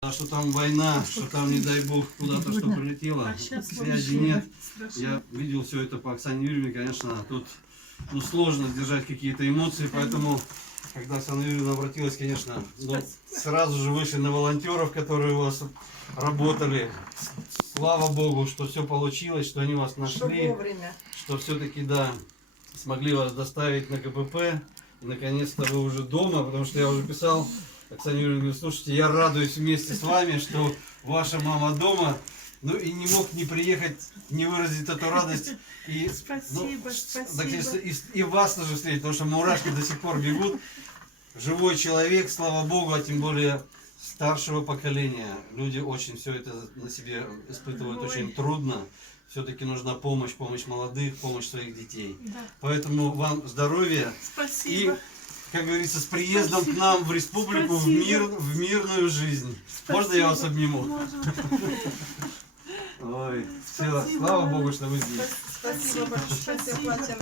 Что там война, что там, не дай бог, куда-то что прилетело, связи нет. Я видел все это по Оксане Юрьевне, конечно, тут сложно держать какие-то эмоции, поэтому, когда Оксана Юрьевна обратилась, конечно, сразу же вышли на волонтеров, которые у вас работали. Слава Богу, что все получилось, что они вас нашли, что все-таки, да, смогли вас доставить на КПП. И наконец-то вы уже дома, потому что я уже писал Оксане Юрьевне, говорю, слушайте, я радуюсь вместе с вами, что ваша мама дома, ну и не мог не приехать, не выразить эту радость. И, спасибо, спасибо. И вас тоже встретить, потому что мурашки до сих пор бегут. Живой человек, слава Богу, а тем более старшего поколения. Люди очень все это на себе испытывают очень трудно. Все-таки нужна помощь молодых, помощь своих детей. Да. Поэтому вам здоровья. Спасибо. И, как говорится, с приездом к нам в республику, в мирную жизнь. Спасибо. Можно я вас обниму? Можно. Ой, все, слава Богу, что вы здесь. Спасибо большое.